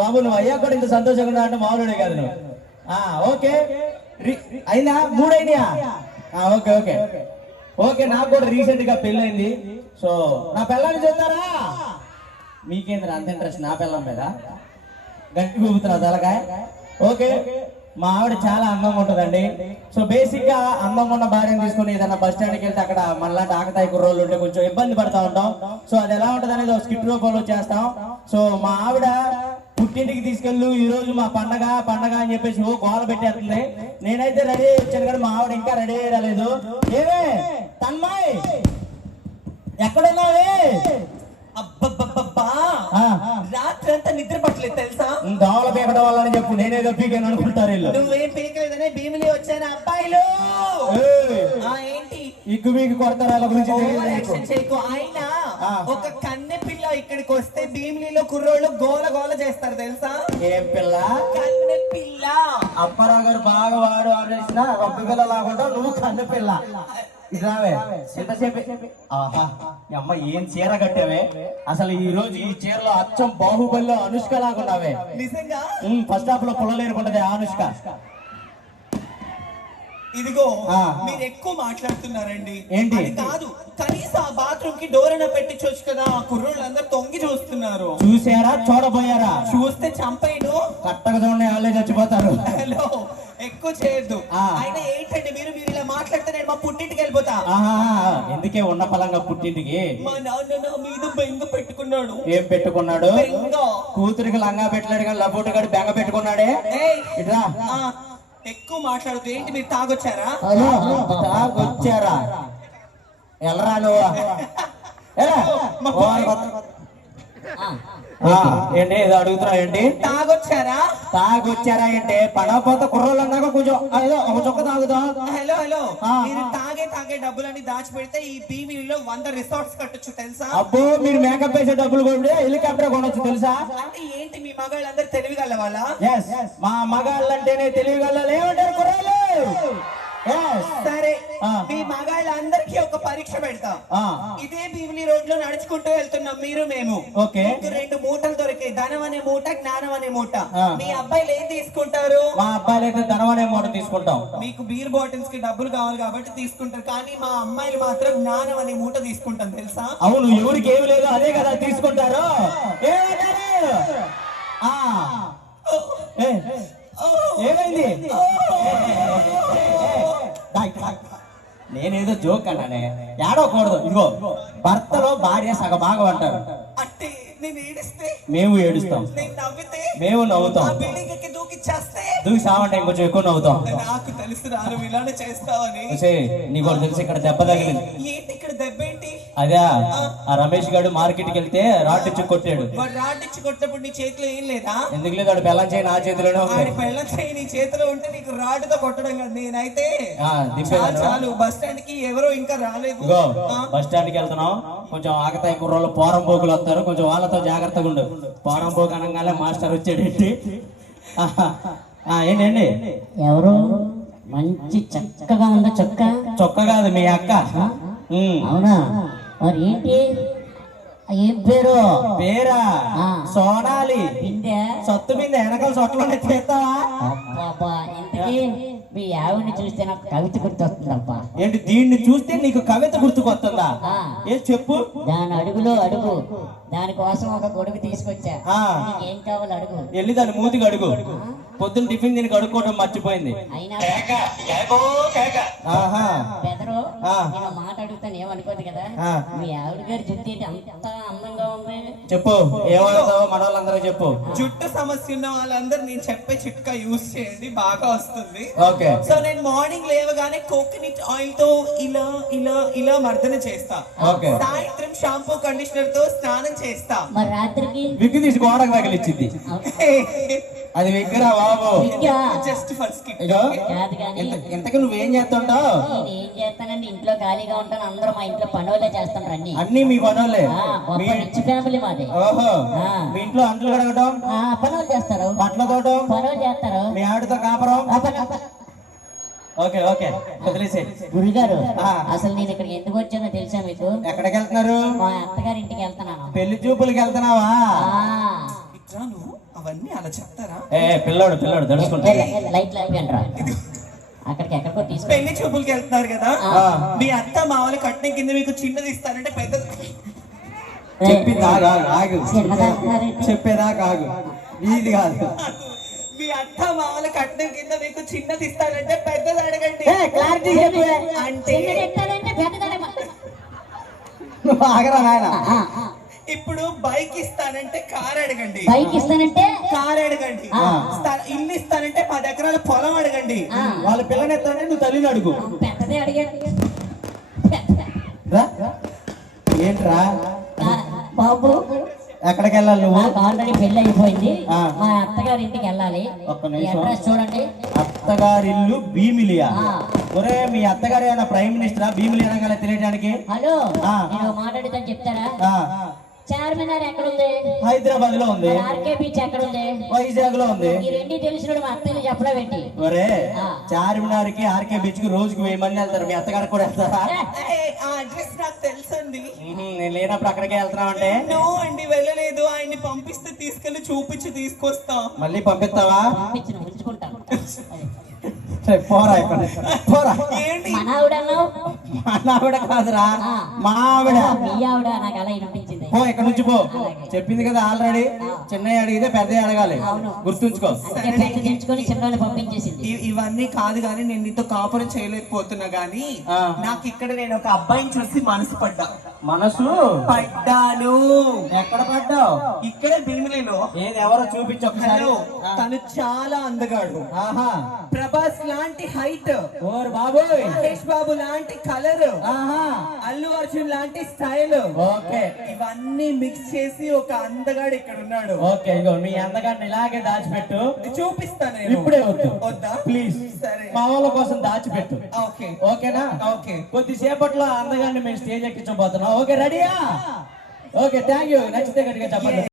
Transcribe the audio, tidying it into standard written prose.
బాబు నువ్వు అయ్యా కూడా ఇంత సంతోషంగా ఉన్నా అంటే మామూలుడే కాదు నువ్వు. ఓకే అయినా 3 అయినాయా? Okay okay okay. నాకు కూడా రీసెంట్ గా పెళ్ళైంది. సో నా పిల్లని చూస్తారా? మీకేంద్ర అంత ఇంట్రెస్ట్ నా పిల్లం మీద? గట్టి ఊపుతున్నా తలకాయ. ఓకే మా ఆవిడ చాలా అందంగా ఉంటుందండి. సో బేసిక్ గా అందంగా ఉన్న భార్యను తీసుకుని ఏదైనా బస్ స్టాండ్కి వెళ్తే అక్కడ మనలాంటి ఆకతాయి కుర్రోళ్ళు ఉంటే కొంచెం ఇబ్బంది పడతా ఉంటాం. సో అది ఎలా ఉంటుంది అనేది ఒక స్కిట్ రూపంలో చేస్తాం. సో మా ఆవిడ పుట్టింటికి తీసుకెళ్ళు ఈ రోజు మా పండగ అని చెప్పేసి గోల పెట్టేస్తుంది. నేనైతే రెడీ అయ్యి వచ్చాను కానీ మా ఆవిడ ఇంకా రెడీ అయ్యి రాలేదు. ఏమే తన్మయ్ ఎక్కడున్నావే? అబ్బబ్బబ్బా రాత్రి అంతా నిద్ర పట్టలేదు తెలుసా? దోమల పీకడం వల్ల అని చెప్పు. నేనేదో పీకాను అనుకుంటారు. నువ్వేం పీకలేదనే భీమిలి వచ్చాను అబ్బాయిలు. ఏంటి ఇగ్గు మీకు కొడతారు గురించి అయినా ఒక కన్నె పిల్ల ఇక్కడికి వస్తే భీమిలిలో కుర్రోళ్ళు గోల గోల చేస్తారు తెలుసా? ఏం పిల్ల? కన్నె పిల్ల. అప్పారావు గారు బాగా వాడు ఆడేసిన ఒక్క పిల్ల లాగుంటావు, నువ్వు కన్నె పిల్ల. ఇరావే ఎంతసేపు? ఆహా అమ్మ ఏం చీర కట్టావే అసలు. ఈ రోజు ఈ చీరలో అచ్చం బాహుబలిలో అనుష్క లాగున్నావే నిజంగా. ఫస్ట్ హాఫ్ లో పొలలేరుకుంటది అనుష్క. ఇదిగో మీరు ఎక్కువ మాట్లాడుతున్నారండి. ఏంటి? కాదు కనీసం ఆ బాత్రూమ్ కి డోర్ అయినా పెట్టించవచ్చు కదా. ఆ కుర్రోళ్ళందరూ తొంగి చూస్తున్నారు. చూసారా? చూడబోయారా? చూస్తే చంపేయను. కట్టక చూడండి వాళ్ళే చచ్చిపోతారు. హలో ఎక్కువ చేయొద్దు. అయినా ఏంటండి మీరు ఇలా మాట్లాడితే నేను మా పుట్టింటికి వెళ్ళిపోతా. ఎందుకే ఉన్న పలంగా పుట్టింటికి? మా నాన్న నా మీద బెంగ పెట్టుకున్నాడు. ఏం పెట్టుకున్నాడు? బెంగ. కూతురికి లంగా పెట్టలేడు కానీ లబోటు గడి బెంగ పెట్టుకున్నాడే. ఇట్రా ఎక్కువ మాట్లాడుతూ. ఏంటి మీరు తాగొచ్చారా? తాగొచ్చారా? ఎలరా నువ్వు? ఏంటి ఏదో అడుగుతున్నావు? ఏంటి తాగొచ్చారా ఏంటి? పడకపోతే కుర్రోళ్ళు అన్నాక కొంచెం ఒక చొక్క తాగుతా. హలో మీరు తాగే డబ్బులని దాచిపెడితే ఈ భీమిలో 100 రిసార్ట్స్ కట్టొచ్చు తెలుసా? అబ్బో మీరు మేకప్ వేసే డబ్బులు కొట్టి హెలికాప్టర్ కొనొచ్చు తెలుసా? అంటే ఏంటి మీ మగాళ్ళందరూ తెలివిగల వాళ్ళ? మా మగాళ్ళంటేనే తెలివిగల ఏమంటారు కుర్రోళ్ళు? సరే మీ మగాళ్ళందరికీ ఒక పరీక్ష పెడతా. ఇదే భీమిలి రోడ్ లో నడుచుకుంటూ వెళ్తున్నాం మీరు మేము. ఓకే 2 మూటలు దొరికాయి. ధనం అనే మూట, జ్ఞానం అనే మూట. మీ అబ్బాయిలు ఏం తీసుకుంటారు? మా అబ్బాయిలు అయితే ధనం అనే మూట తీసుకుంటాం. మీకు బీర్ బాటిల్స్ కి డబ్బులు కావాలి కాబట్టి తీసుకుంటారు. కానీ మా అమ్మాయిలు మాత్రం జ్ఞానం అనే మూట తీసుకుంటాం తెలుసా? అవును ఎవరికి ఏమి లేదు అదే కదా తీసుకుంటారు. ఏమైంది? నేనేదో జోక్ అన్నానే, ఏడవకూడదు. ఇదిగో భర్తలో భార్య సగభాగం అంటారు. అంటే నేను ఏడిస్తే మేము ఏడుస్తాం, మేము నవ్వుతాం. దూకి సావంటే ఇంకొంచెం ఎక్కువ నవ్వుతాం. నాకు తెలుసు రాను ఇలానే చేస్తావని. నీకు తెలుసు ఇక్కడ దెబ్బ తగిలింది. ఏంటి ఇక్కడ దెబ్బ ఏంటి? అదే ఆ రమేష్ గారు మార్కెట్ కి వెళ్తే రాడ్ ఇచ్చి కొట్టాడు. రాడ్ ఇచ్చి కొట్టినప్పుడు నీ చేతిలో ఏం లేదా? ఎందుకు లేదు? వాడు బెల్లం చేయి నా చేతిలోనే ఉంది. బెల్లం చేయి నీ చేతిలో ఉంటే నీకు రాడ్తో కొట్టడం కదా. నేనైతే చాలు బస్ స్టాండ్ కి ఎవరో ఇంకా రాలేదు. బస్ స్టాండ్ కి వెళ్తున్నాం, కొంచెం ఆకతాయి కుర్రోళ్ళు పోరం పోకులు వస్తారు, కొంచెం వాళ్ళతో జాగ్రత్తగా ఉండు. పోరం పోకు అనగానే మాస్టర్ వచ్చాడేంటి? ఏంటండి? ఎవరు మంచి చక్కగా ఉందా? చొక్క కాదు మీ అక్క. అవునా? మరి ఏంటి ఏం పేరు? పేరా సోనాలి. సత్తు మీద వెనకాల సొట్టలోనే తీస్తావా? ఇంతకీ మీ ఆవిడ్ని చూస్తే నాకు కవిత గుర్తొస్తుందబ్బా. ఏంటి దీన్ని చూస్తే నీకు కవిత గుర్తుకొస్తుందా? ఏం చెప్పు. దాని అడుగులో అడుగు, దానికోసం ఒక గొడుగు తీసుకొచ్చా. ఏం కావాలి అడుగు. వెళ్ళి దాని మూతికి అడుగు. పొద్దున్న టిఫిన్ దీనికి అడుక్కోవడం మర్చిపోయింది. అయినా బెదరు నేను మాట అడుగుతాను ఏమనుకోదు కదా. మీ ఆవిడ గారి జుట్టు ఏంటి అంత అందంగా ఉంది? చెప్పు ఏమవుతావు మన వాళ్ళందరూ చెప్పు. జుట్టు సమస్య ఉన్న వాళ్ళందరూ నేను చెప్పే చిట్కా యూజ్ చేయండి, బాగా వస్తుంది. ఓకే సో నేను మార్నింగ్ లేవగానే కోకోనట్ ఆయిల్ తో ఇలా ఇలా ఇలా మర్దన చేస్తా. సాయంత్రం షాంపూ కండిషనర్ తో స్నానం చేస్తా. మరి రాత్రికి విగ్గు తీసి గోడకు తగిలిచ్చింది. అది విగ్గురా బాబు, జస్ట్ ఫర్ స్కిన్. ఇంతకు నువ్వేం చేస్తుంటావు? ఏం చేస్తానండి, ఇంట్లో ఖాళీగా ఉంటాను. అందరూ మా ఇంట్లో పనులే చేస్తాం. రండి అన్ని మీ పనులే. రిచ్ ఫ్యామిలీ మాది. ఓహో మీ ఇంట్లో అంట్లు కడగటం, పనులు చేస్తారు, బట్టలు తోటం పనులు చేస్తారు, మీ ఆవిడతో కాపురం. ఓకే ఓకే వదిలేసే. గురుగారు అసలు నేను ఇక్కడికి ఎందుకు వచ్చానో తెలుసా మీకు? ఎక్కడికి వెళ్తున్నారు? మా అత్తగారి ఇంటికి వెళ్తున్నాను. పెళ్లి చూపులకి వెళ్తున్నావా? ఏంట్రా నువ్వు అవన్నీ అలా చెప్తారా? పిల్లోడు దడుచుకుంటా. లైట్ అయిపోయిండ్రా అక్కడికి ఎక్కడికో తీసుకు పెళ్లి చూపులకి వెళ్తున్నారు కదా, ఆ. మీ అత్త మామూలు కట్నం కింద మీకు చిన్నది ఇస్తారంటే పెద్దది. చెప్పేదాకా ఆగు, ఇది కాదు. మీ అత్త మామూలు కట్నం కింద మీకు చిన్నది ఇస్తారంటే పెద్దది అడగండి. క్లారిటీ చెప్పు. అంటే నువ్వు ఆగరా నాయన. ఇప్పుడు బైక్ ఇస్తానంటే కార్ అడగండి. బైక్ ఇస్తానంటే కార్ అడగండి. ఇల్లు ఇస్తానంటే 10 ఎకరాల పొలం అడగండి. వాళ్ళ పిల్లని ఎత్తానంటే నువ్వు తల్లిని అడుగు. పెద్దదే అడిగాడు. రా. ఏంట్రా బాబు ఎక్కడికి వెళ్ళాలి నువ్వు? నాకు ఆల్రెడీ పెళ్లి అయిపోయింది, ఆ. మా అత్తగారి ఇంటికి వెళ్ళాలి. ఒక్క నిమిషం. అడ్రస్ చూడండి. అత్తగారిల్లు భీమిలియా? ఆ. ఒరే మీ అత్తగారు ఏమైనా ప్రైమ్ మినిస్టరా భీమిలి అనగానే తెలియడానికి? హలో, ఆ. నేను మాట్లాడుతాను చెప్తారా? ఆ, చార్మినార్ ఎక్కడుంది? హైదరాబాద్ లో ఉంది. ఆర్కే బీచ్ ఎక్కడుంది? వైజాగ్ లో ఉంది. ఈ రెండు తెలిసినోడు మా అత్తయ్య చెప్పడా పెట్టి. ఒరే ఆ. చార్మినార్ కి ఆర్కే బీచ్ కి రోజుకి 1000 మంది వెళ్తారు. మీ అత్తగారు కూడా వెళ్తారా? ఆ అడ్రస్ నాకు తెలుసండి. నేను లేనప్పుడు అక్కడికే వెళ్తున్నావు అంటే? నో అండి, వెళ్ళలేదు. ఆయన్ని పంపిస్తే తీసుకెళ్లి చూపించి తీసుకొస్తా. మళ్ళీ పంపిస్తావా? పంపించిన ఉంచుకుంటాను. సరే, పోరా ఇక్కడ పోరా. ఏంటి మన ఆవిడ అన్నావు? మా ఆవిడ కాదురా, ఆ. మా ఆవిడ. మీ ఆవిడ నాకు అలా వినిపించింది. పో ఇక్కడ నుంచి పో. చెప్పింది కదా ఆల్రెడీ, చిన్నయ్య అడిగితే పెద్దయ్య అడగాలి. అవును. గుర్తుంచుకో. అందుకే పెద్ద తెచ్చుకొని చిన్నోని పంపించేసింది. ఇవన్నీ కాదు గానీ నేను నీతో కాపురం చేయలేకపోతున్నా గానీ ఆ. నాకు ఇక్కడ నేను ఒక అబ్బాయిని చూసి మనసు పడ్డా. మనసు పడ్డాను. ఎక్కడ పడ్డావు? ఇక్కడే భీమిలిలో. ఏది ఎవరో చూపించు ఒకసారి. హలో, తను చాలా అందగాడు. ఆహా. ప్రభాస్ లాంటి హైట్, ఓర్ బాబోయ్. మహేష్ బాబు లాంటి కలర్, ఆహా. అల్లు అర్జున్ లాంటి స్టైల్. ఓకే ఇవన్నీ మిక్స్ చేసి ఒక అందగాడు ఇక్కడ ఉన్నాడు. ఓకే, ఇగో మీ అందగాన్ని ఇలాగే దాచిపెట్టు. చూపిస్తాను నేను. ఇప్పుడే వద్దు వద్దా? ప్లీజ్. సరే. మా వాళ్ళ కోసం దాచిపెట్టు. ఓకే ఓకేనా? ఓకే. కొద్దిసేపట్లో అందగాన్ని మేము స్టేజ్ ఎక్కించబోతున్నాం. ఓకే, రెడీయా? Okay, thank you. నచ్చితే గట్టిగా చెప్పండి.